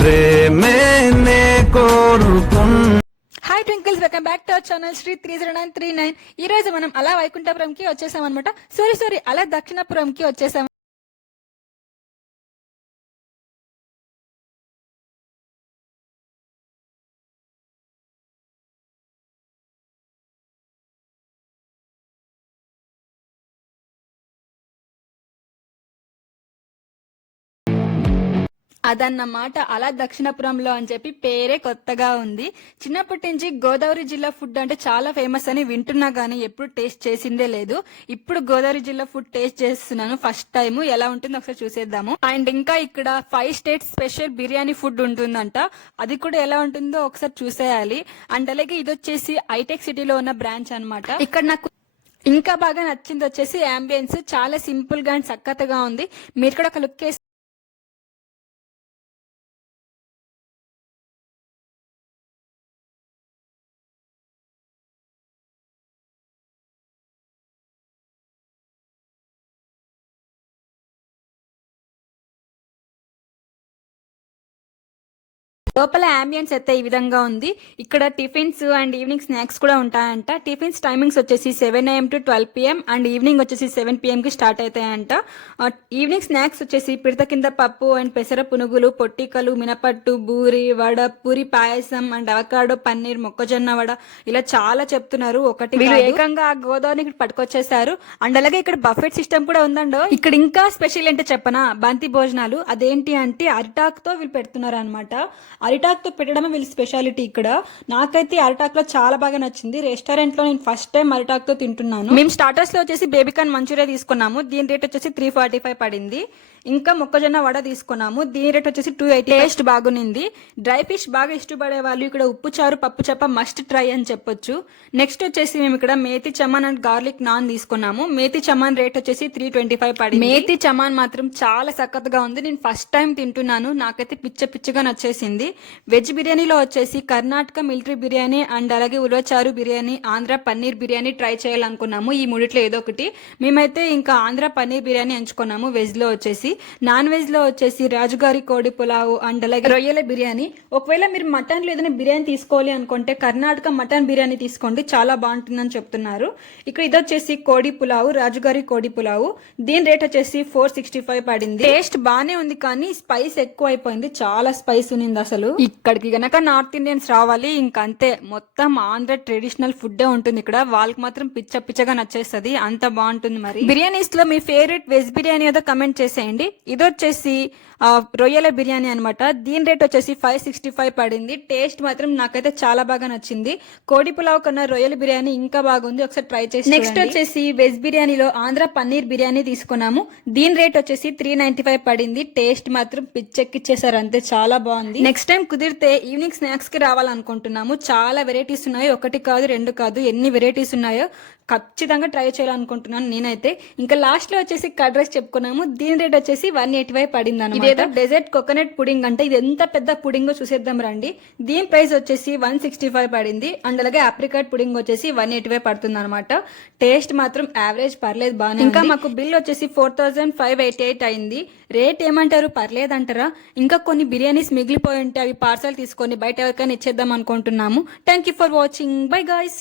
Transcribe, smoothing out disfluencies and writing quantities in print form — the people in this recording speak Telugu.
ప్రేమేనే కోరుకున్నా. Hi twinkles, welcome back to our channel Sri 30939. ఈ రోజు మనం అలా వైకుంఠపురంకి వచ్చేసాం అనమాట. సారీ అలా దక్షిణపురంకి వచ్చేసాం. అదన్నమాట అలా దక్షిణపురంలో అని చెప్పి పేరే కొత్తగా ఉంది. చిన్నప్పటి నుంచి గోదావరి జిల్లా ఫుడ్ అంటే చాలా ఫేమస్ అని వింటున్నా గానీ ఎప్పుడు టేస్ట్ చేసిందే లేదు. ఇప్పుడు గోదావరి జిల్లా ఫుడ్ టేస్ట్ చేస్తున్నాను ఫస్ట్ టైం. ఎలా ఉంటుందో ఒకసారి చూసేద్దాము. అండ్ ఇంకా ఇక్కడ 5 స్టేట్స్ స్పెషల్ బిర్యానీ ఫుడ్ ఉంటుందంట. అది కూడా ఎలా ఉంటుందో ఒకసారి చూసేయాలి. అండ్ అలాగే ఇది వచ్చేసి హైటెక్ సిటీలో ఉన్న బ్రాంచ్ అనమాట. ఇక్కడ నాకు ఇంకా బాగా నచ్చింది వచ్చేసి అంబియన్స్. చాలా సింపుల్ గా అండ్ చక్కగా ఉంది. మీరు కూడా ఒక లుక్ వేసి లోపల అంబియన్స్ అయితే ఈ విధంగా ఉంది. ఇక్కడ టిఫిన్స్ అండ్ ఈవినింగ్ స్నాక్స్ కూడా ఉంటాయంట. టిఫిన్స్ టైమింగ్స్ వచ్చేసి 7 AM to 12 PM and evening వచ్చేసి 7 PM కి స్టార్ట్ అవుతాయంట. ఈవినింగ్ స్నాక్స్ వచ్చేసి పిడత కింద పప్పు అండ్ పెసర పునుగులు, పొట్టికలు, మినపట్టు, బూరి, వడ, పూరి పాయసం అండ్ అవకాడో, పన్నీర్, మొక్కజొన్న వడ, ఇలా చాలా చెప్తున్నారు. ఒకటి ఏకంగా గోదావరిని ఇక్కడ పట్టుకొచ్చేసారు. అండ్ అలాగే ఇక్కడ బఫెట్ సిస్టమ్ కూడా ఉందండో. ఇక్కడ ఇంకా స్పెషల్ ఏంటో చెప్పనా, బంతి భోజనాలు. అదేంటి అంటే అరిటాక్ తో వీళ్ళు పెడుతున్నారు అనమాట. అరిటాక్ తో పెట్టడమే వీళ్ళ స్పెషాలిటీ ఇక్కడ. నాకైతే అరిటాక్ లో చాలా బాగా నచ్చింది. రెస్టారెంట్ లో నేను ఫస్ట్ టైం అరిటాక్ తో తింటున్నాను. మేము స్టార్టర్స్ లో వచ్చేసి బేబీకాన్ మంచూరియా తీసుకున్నాము. దీని రేట్ వచ్చేసి 345 పడింది. ఇంకా మొక్కజొన్న వడ తీసుకున్నాము. దీని రేట్ వచ్చేసి 280. టేస్ట్ బాగునింది. డ్రై ఫిష్ బాగా ఇష్టపడే వాళ్ళు ఇక్కడ ఉప్పు చారు, పప్పు చెప్ప మస్ట్ ట్రై అని చెప్పొచ్చు. నెక్స్ట్ వచ్చేసి మేము ఇక్కడ methi Chaman and garlic non తీసుకున్నాము. మేతి చమాన్ రేట్ వచ్చేసి 325 పడింది. మేతి చమాన్ మాత్రం చాలా సక్కత్గా ఉంది. నేను ఫస్ట్ టైం తింటున్నాను. నాకైతే పిచ్చగా నచ్చేసింది. వెజ్ బిర్యానీలో వచ్చేసి కర్ణాటక మిలిటరీ బిర్యానీ అండ్ అలాగే ఉలవచారు బిర్యానీ, ఆంధ్ర పన్నీర్ బిర్యానీ ట్రై చేయాలనుకున్నాము. ఈ మూడిట్లో ఏదో ఒకటి. మేమైతే ఇంకా ఆంధ్ర పన్నీర్ బిర్యానీ ఎంచుకున్నాము. వెజ్ లో వచ్చేసి. నాన్ వెజ్ లో వచ్చేసి రాజుగారి కోడి పులావు అండ్ అలాగే రొయ్యల బిర్యానీ. ఒకవేళ మీరు మటన్ లో ఏదైనా బిర్యానీ తీసుకోవాలి అనుకుంటే కర్ణాటక మటన్ బిర్యానీ తీసుకోండి, చాలా బాగుంటుందని చెప్తున్నారు. ఇక్కడ ఇది వచ్చేసి కోడి పులావు, రాజుగారి కోడి పులావు. దీని రేట్ వచ్చేసి 465 పడింది. టేస్ట్ బానే ఉంది కానీ స్పైస్ ఎక్కువ అయిపోయింది. చాలా స్పైస్ ఉంది అసలు. ఇక్కడికి గనక నార్త్ ఇండియన్స్ రావాలి ఇంకంతే, మొత్తం ఆంధ్ర ట్రెడిషనల్ ఫుడ్ ఉంటుంది ఇక్కడ. వాళ్ళకి మాత్రం పిచ్చగా నచ్చేస్తుంది. అంత బాగుంటుంది. మరి బిర్యానీస్ లో మీ ఫేవరెట్ వెజ్ బిర్యానీ ఏదో కమెంట్ చేసేయండి. ఇది వచ్చేసి రొయ్యల బిర్యానీ అనమాట. దీని రేట్ వచ్చేసి 565 పడింది. టేస్ట్ మాత్రం నాకైతే చాలా బాగా నచ్చింది. కోడి పులావ్ కన్నా రొయ్యల బిర్యానీ ఇంకా బాగుంది. ఒకసారి ట్రై చేసి. నెక్స్ట్ వచ్చేసి వెజ్ బిర్యానీలో ఆంధ్ర పన్నీర్ బిర్యానీ తీసుకున్నాము. దీని రేట్ వచ్చేసి 395 పడింది. టేస్ట్ మాత్రం పిచ్చెక్కిచ్చేసారు అంతే, చాలా బాగుంది. నెక్స్ట్ టైం కుదిరితే ఈవినింగ్ స్నాక్స్ కి రావాలనుకుంటున్నాము. చాలా వెరైటీస్ ఉన్నాయి. ఒకటి కాదు, రెండు కాదు, ఎన్ని వెరైటీస్ ఉన్నాయో ఖచ్చితంగా ట్రై చేయాలనుకుంటున్నాను నేనైతే. ఇంకా లాస్ట్ లో వచ్చేసి కర్డ్ రైస్ చెప్పుకున్నాము. దీని రేట్ వచ్చేసి 185 పడింది అనమాట. ఇదేదో డెజర్ట్ కోకోనట్ పుడింగ్ అంటే ఇది ఎంత పెద్ద పుడింగ్ చూసేద్దాం రండి. దీని ప్రైస్ వచ్చేసి 165 పడింది. అండ్ అలాగే ఆప్రికాట్ పుడింగ్ వచ్చేసి 185 పడుతుంది అనమాట. టేస్ట్ మాత్రం యావరేజ్, పర్లేదు బాగా. ఇంకా మాకు బిల్ వచ్చేసి 4588 అయింది. రేట్ ఏమంటారు, పర్లేదంటారా? ఇంకా కొన్ని బిర్యానీస్ మిగిలిపోయి ఉంటే అవి పార్సల్ తీసుకొని బయట ఎవరికైనా ఇచ్చేద్దాం అనుకుంటున్నాము. Thank you for watching. By guys.